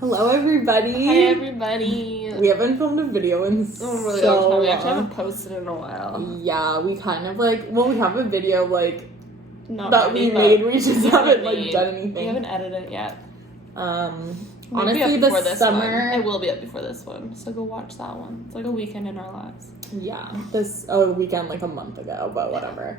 Hello, everybody. Hi, everybody. We haven't filmed a video in so really long time. We actually haven't posted in a while. Yeah, we kind of we have a video Not that ready, we made. We just haven't done anything. We haven't edited it yet. Honestly, this summer it will be up before this one. So go watch that one. It's like a weekend in our lives. Yeah, weekend a month ago, but whatever.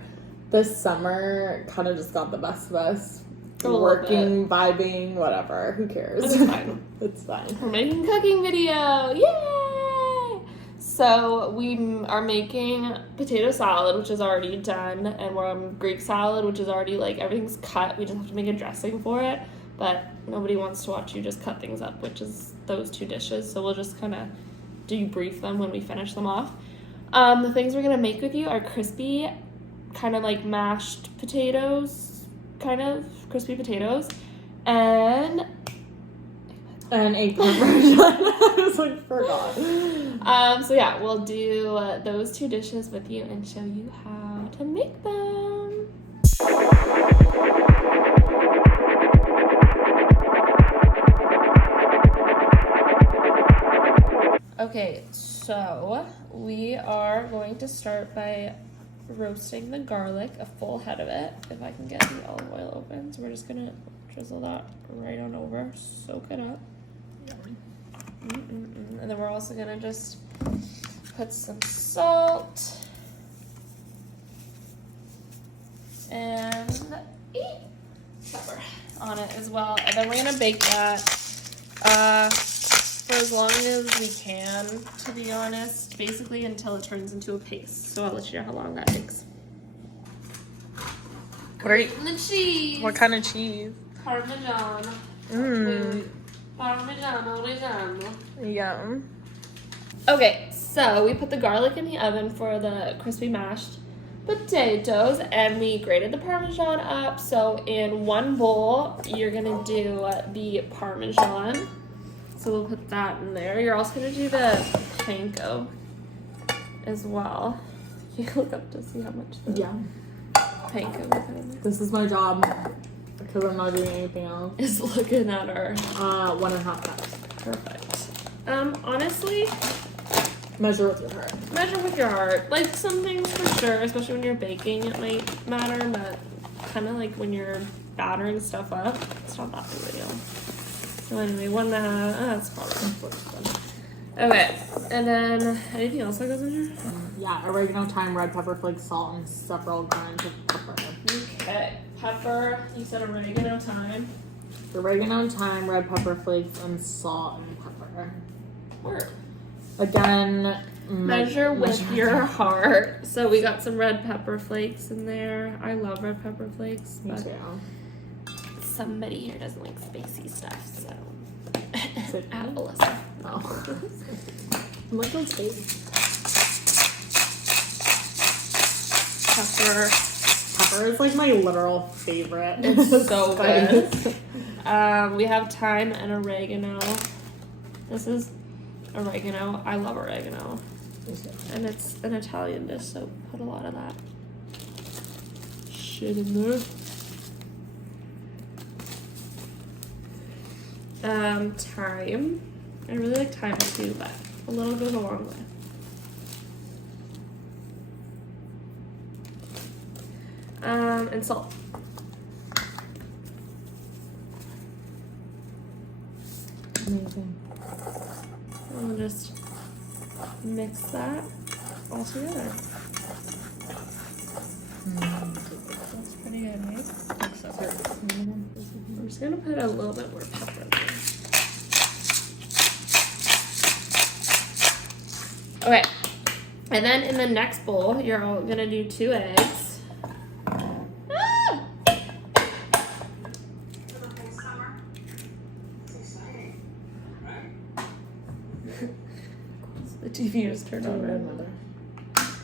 This summer kind of just got the best of us. Working, vibing, whatever. Who cares? It's fine. It's fine. We're making a cooking video. Yay! So we are making potato salad, which is already done, and we're on Greek salad, which is already everything's cut. We just have to make a dressing for it, but nobody wants to watch you just cut things up, which is those two dishes. So we'll just kind of debrief them when we finish them off. The things we're gonna make with you are crispy, kind of mashed potatoes. Crispy potatoes, and egg Parmesan. I was forgot. So yeah, we'll do those two dishes with you and show you how to make them. Okay, so we are going to start by roasting the garlic, a full head of it, if I can get the olive oil open. So we're just gonna drizzle that right on over, soak it up. And then we're also gonna just put some salt and pepper on it as well. And then we're gonna bake that for as long as we can, to be honest, basically until it turns into a paste. So I'll let you know how long that takes. The cheese. What kind of cheese? Parmesan. Parmigiano Reggiano. Yum. Okay, so we put the garlic in the oven for the crispy mashed potatoes, and we grated the Parmesan up. So in one bowl, you're gonna do the Parmesan. So we'll put that in there. You're also gonna do the panko as well. You look up to see how much the panko is in there. This is my job because I'm not doing anything else. Is looking at our 1.5 cups. Perfect. Honestly, measure with your heart. Measure with your heart. Some things for sure, especially when you're baking, it might matter, but kind of when you're battering stuff up, it's not that big of a deal. So anyway, 1.5. That's probably good. Okay, and then anything else that goes in here? Yeah, oregano, thyme, red pepper flakes, salt, and several grinds of pepper. Okay, pepper. You said oregano, thyme. Oregano, thyme, red pepper flakes, and salt and pepper. Word. Again, measure with your heart. So we got some red pepper flakes in there. I love red pepper flakes. Me too. Somebody here doesn't like spicy stuff, so. Alyssa. Oh. Look on spicy. Pepper is my literal favorite. It's so good. We have thyme and oregano. This is oregano. I love oregano. And it's an Italian dish, so put a lot of that shit in there. Thyme. I really like thyme too, but a little goes a long way. And salt. Amazing. And we'll just mix that all together. That's pretty good, right? I'm just gonna put a little bit more pepper in there. Okay, and then in the next bowl, you're all gonna do 2 eggs. The TV just turned on red.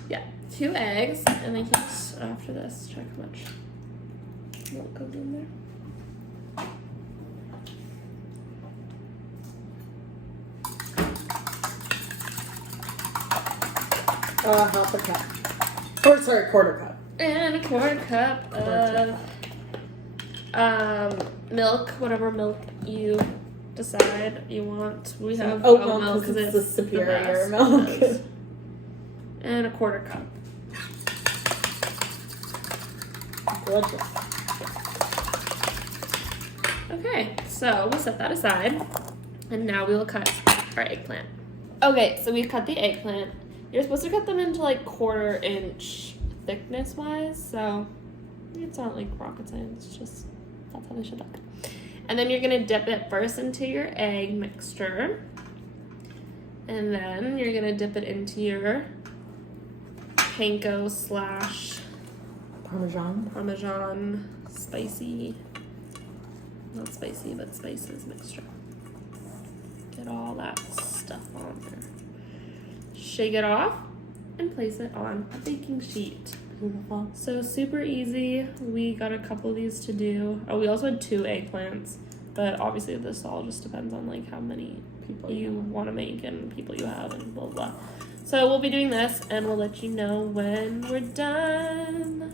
Yeah, 2 eggs, and then heat after this. Check how much milk goes in there. Half a cup. Or sorry, quarter cup. And a quarter cup of milk, whatever milk you decide you want. We have oat oat milk because it's the superior best. milk. It is. And a quarter cup. Delicious. Okay, so we'll set that aside. And now we will cut our eggplant. Okay, so we've cut the eggplant. You're supposed to cut them into like 1/4 inch thickness wise, so it's not like rocket science, it's just that's how they should look. And then you're gonna dip it first into your egg mixture. And then you're gonna dip it into your panko / Parmesan spicy, not spicy, but spices mixture. Get all that stuff on there. Shake it off and place it on a baking sheet. Beautiful. So super easy. We got a couple of these to do. Oh, we also had 2 eggplants, but obviously this all just depends on like how many people you want to make and people you have and blah blah. So we'll be doing this and we'll let you know when we're done.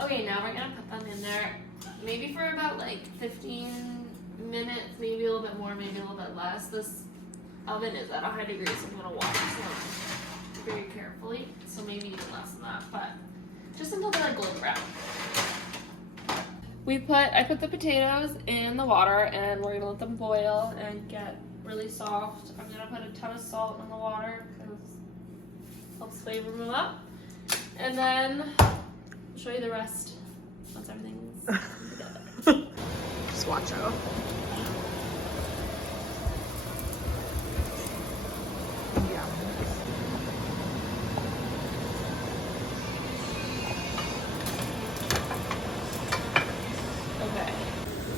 Okay, now we're gonna put them in there, maybe for about like 15 minutes, maybe a little bit more, maybe a little bit less. This oven is at a high degree, so I'm gonna watch it very carefully. So maybe even less than that, but just until they're like golden brown. I put the potatoes in the water and we're gonna let them boil and get really soft. I'm gonna put a ton of salt in the water because it helps flavor them up. And then I'll show you the rest once everything's together. Just watch out.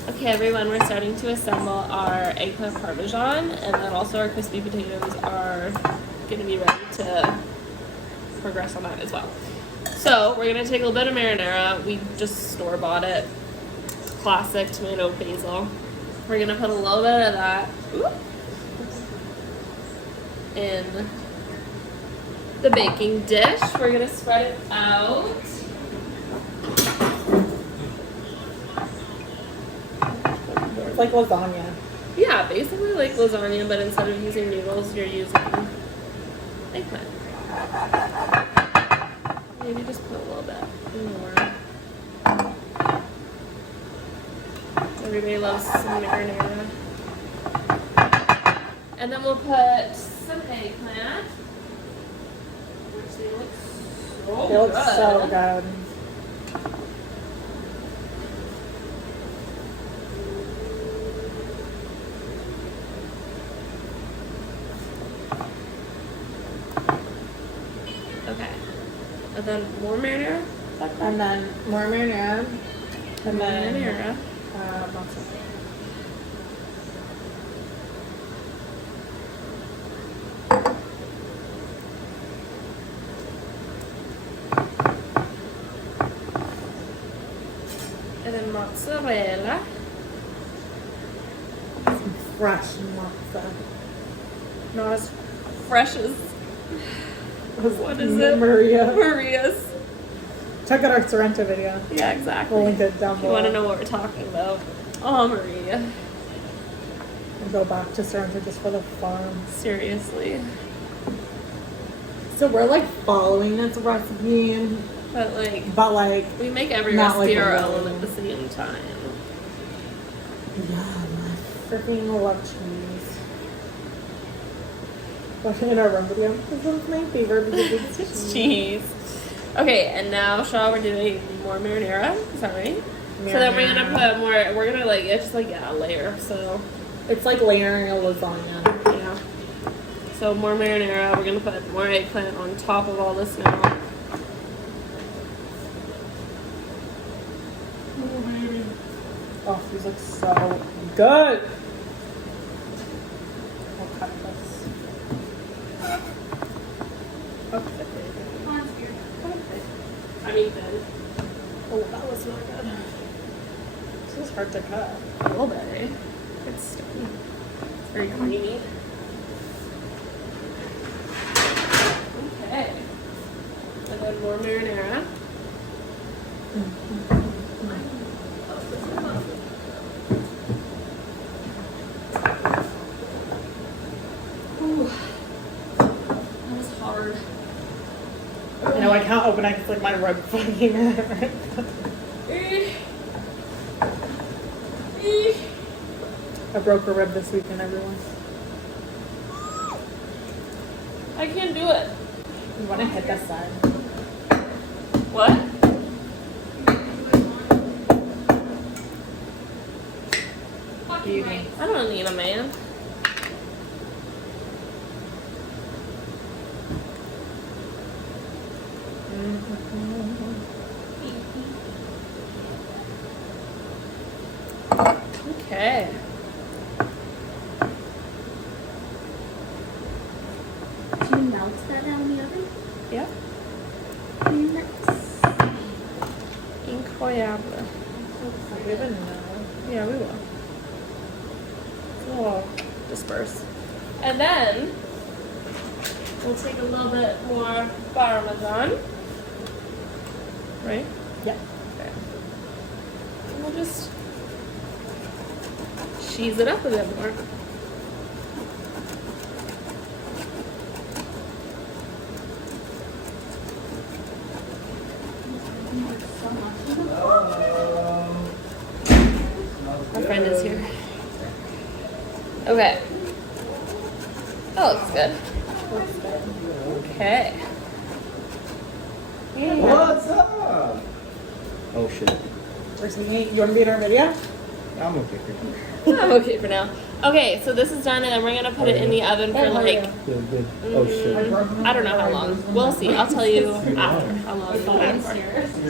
Okay, everyone, we're starting to assemble our eggplant parmesan, and then also our crispy potatoes are going to be ready to progress on that as well. So we're going to take a little bit of marinara. We just store-bought it. Classic tomato basil. We're going to put a little bit of that in the baking dish. We're going to spread it out. It's like lasagna. Yeah, basically like lasagna, but instead of using noodles, you're using eggplant. Maybe just put a little bit more. Everybody loves some marinara. And then we'll put some eggplant. They look so good. Okay. And then more marinara. And then more marinara. And then marinara. Mozzarella. And then mozzarella. Some fresh mozzarella. Not as fresh as what is it? Maria. Maria's. Check out our Sorrento video. Yeah, exactly. We'll link it down If below. you want to know what we're talking about. Oh, Maria. And go back to Sorrento just for the farm. Seriously. So we're like following this recipe, But like, we make every not recipe like our really. own at the same time. Yeah, I freaking love cheese. In our room video, this is my favorite because It's cheese. Okay, and now, Shaw, we're doing more marinara. Is that right? So then we're gonna put more. We're gonna like it's just like a layer. So It's like layering a lasagna. yeah. So more marinara. We're gonna put more eggplant on top of all this now. Oh, these look so good. I'll cut this. Okay. I mean, then. Oh, that was not good. This was hard to cut. A little bit, eh? It's sticky. It's very creamy. Okay. And then more marinara. can't open it because like my rib fucking hurt. I broke a rib this weekend, everyone. I can't do it. You want to hit that side? What? I don't need a man. Okay. Do you melt that down in the oven? Yep. Nice. Incroyable. We didn't know. Yeah, we will. We'll disperse. And then we'll take a little bit more Parmesan. Right? Yeah. Okay. And we'll just cheese it up a bit more. Our friend is here. Okay. That looks good. Okay. What's up? Oh shit. You want to be in our video? I'm okay for I'm okay for now. Okay, so this is done, and then we're gonna put it in the oven for like, good. Oh shit. I don't know how long. We'll see. I'll tell you after how long it's been for.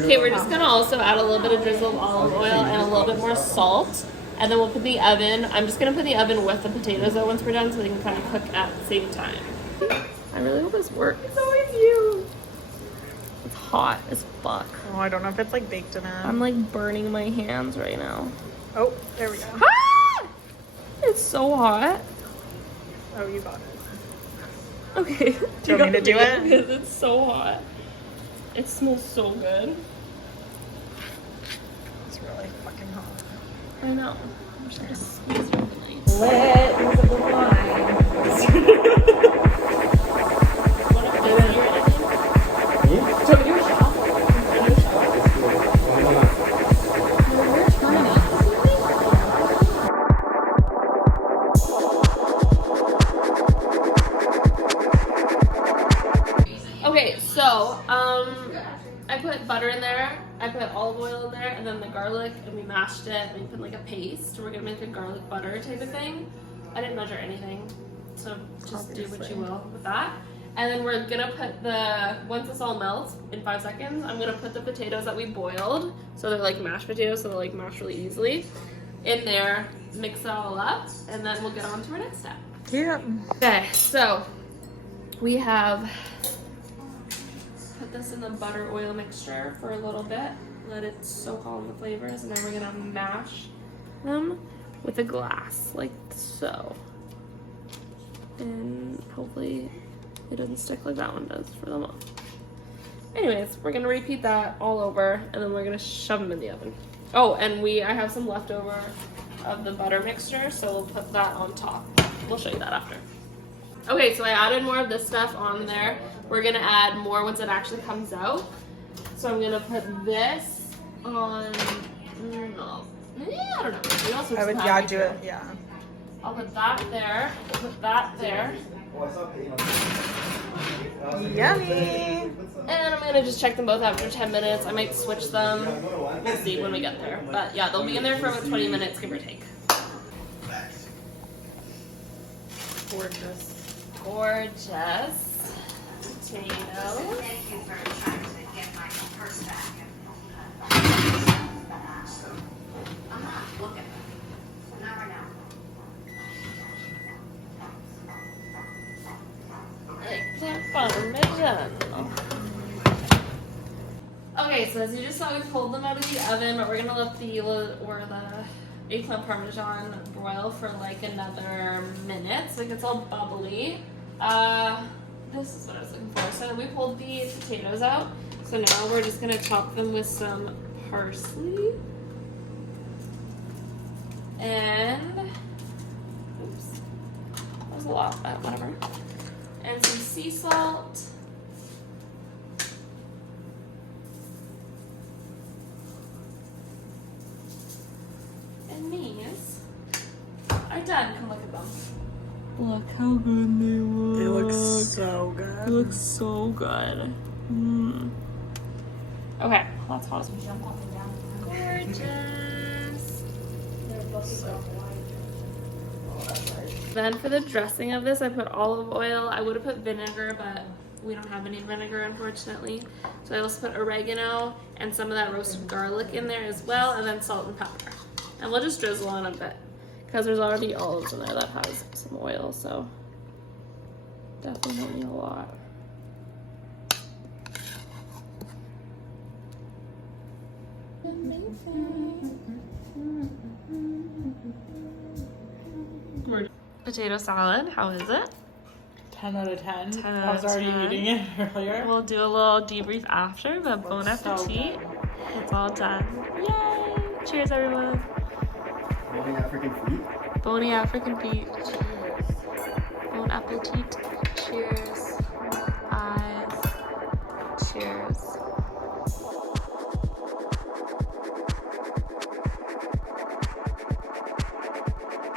Okay, we're just gonna also add a little bit of drizzle of olive oil and a little bit more salt, and then we'll put the oven. I'm just gonna put the oven with the potatoes though once we're done, so they can kind of cook at the same time. I really hope this works. It's always you. It's hot as fuck. Oh, I don't know if it's like baked in it. I'm like burning my hands right now. Oh, there we go. Ah! It's so hot. Oh, you got it. Okay. Do you want me to do it? Because it's so hot. It smells so good. It's really fucking hot. I know. I'm just gonna squeeze really nice. Lit was a good line. So you're Okay, so I put butter in there, I put olive oil in there, and then the garlic, and we mashed it, and we put like a paste. We're gonna make a garlic butter type of thing. I didn't measure anything, so just do what you will with that. And then we're gonna put once this all melts in 5 seconds, I'm gonna put the potatoes that we boiled, so they're like mashed potatoes, so they're like mashed really easily, in there, mix it all up, and then we'll get on to our next step. yeah. Okay, so we have put this in the butter oil mixture for a little bit, let it soak all in the flavors, and then we're gonna mash them with a glass, like so. And hopefully it doesn't stick like that one does for the mom. Anyways, we're gonna repeat that all over, and then we're gonna shove them in the oven. Oh, and I have some leftover of the butter mixture, so we'll put that on top. We'll show you that after. Okay, so I added more of this stuff on there. We're gonna add more once it actually comes out. So I'm gonna put this on, I don't know. We also I would, have yeah, it do here. it, yeah. I'll put that there, put that there. Yummy. And I'm gonna just check them both after 10 minutes. I might switch them. We'll see when we get there. But yeah, they'll be in there for about 20 minutes, give or take. Gorgeous. Gorgeous. Potatoes. Thank you for trying to get my purse back. I'm not looking. Never know. Like that Parmesan. Okay, so as you just saw, we pulled them out of the oven, but we're gonna let the eggplant parmesan broil for like another minute, so it gets all bubbly. This is what I was looking for. So we pulled the potatoes out. So now we're just gonna top them with some parsley and oops, that was a lot, but whatever. And some sea salt. done. Come look at them. Look how good they look. They look so good. They look so good. Mm. Okay, let's pause. Jump up and down. Gorgeous. Then for the dressing of this, I put olive oil. I would have put vinegar, but we don't have any vinegar, unfortunately. So I also put oregano and some of that roasted garlic in there as well, and then salt and pepper. And we'll just drizzle on a bit because there's already olives in there that has some oil, so definitely don't need a lot. Potato salad, how is it? 10 out of 10. 10 I was out of already 10. eating it earlier. We'll do a little debrief after, but bon Looks so appetit. good. It's all done. Yay! Cheers, everyone. Only African feet. Bony African feet. Bon appetit. Cheers. Eyes. Cheers.